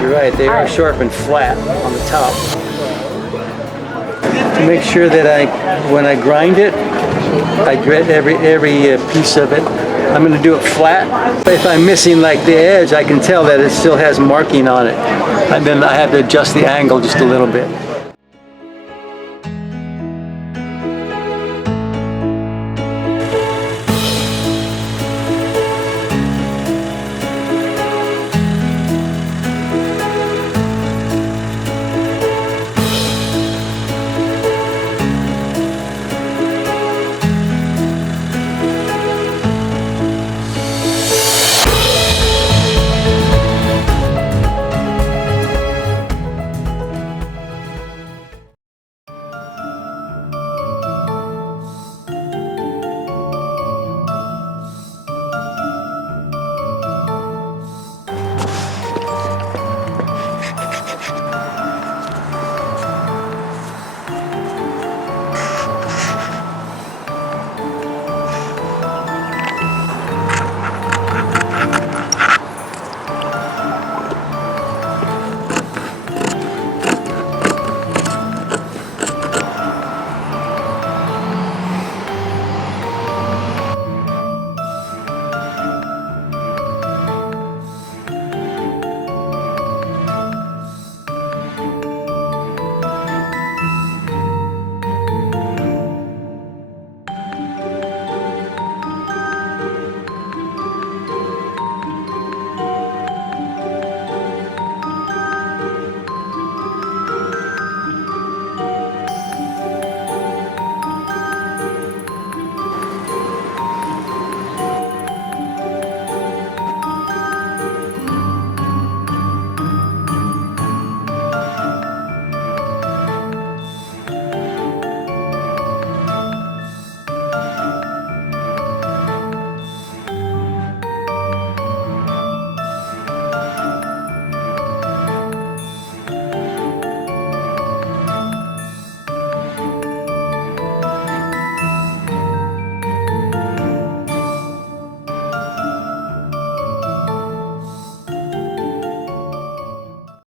You're right, they are sharpened flat on the top. To make sure that when I grind it, I grit every piece of it. I'm going to do it flat. If I'm missing like the edge, I can tell that it still has marking on it. And then I have to adjust the angle just a little bit.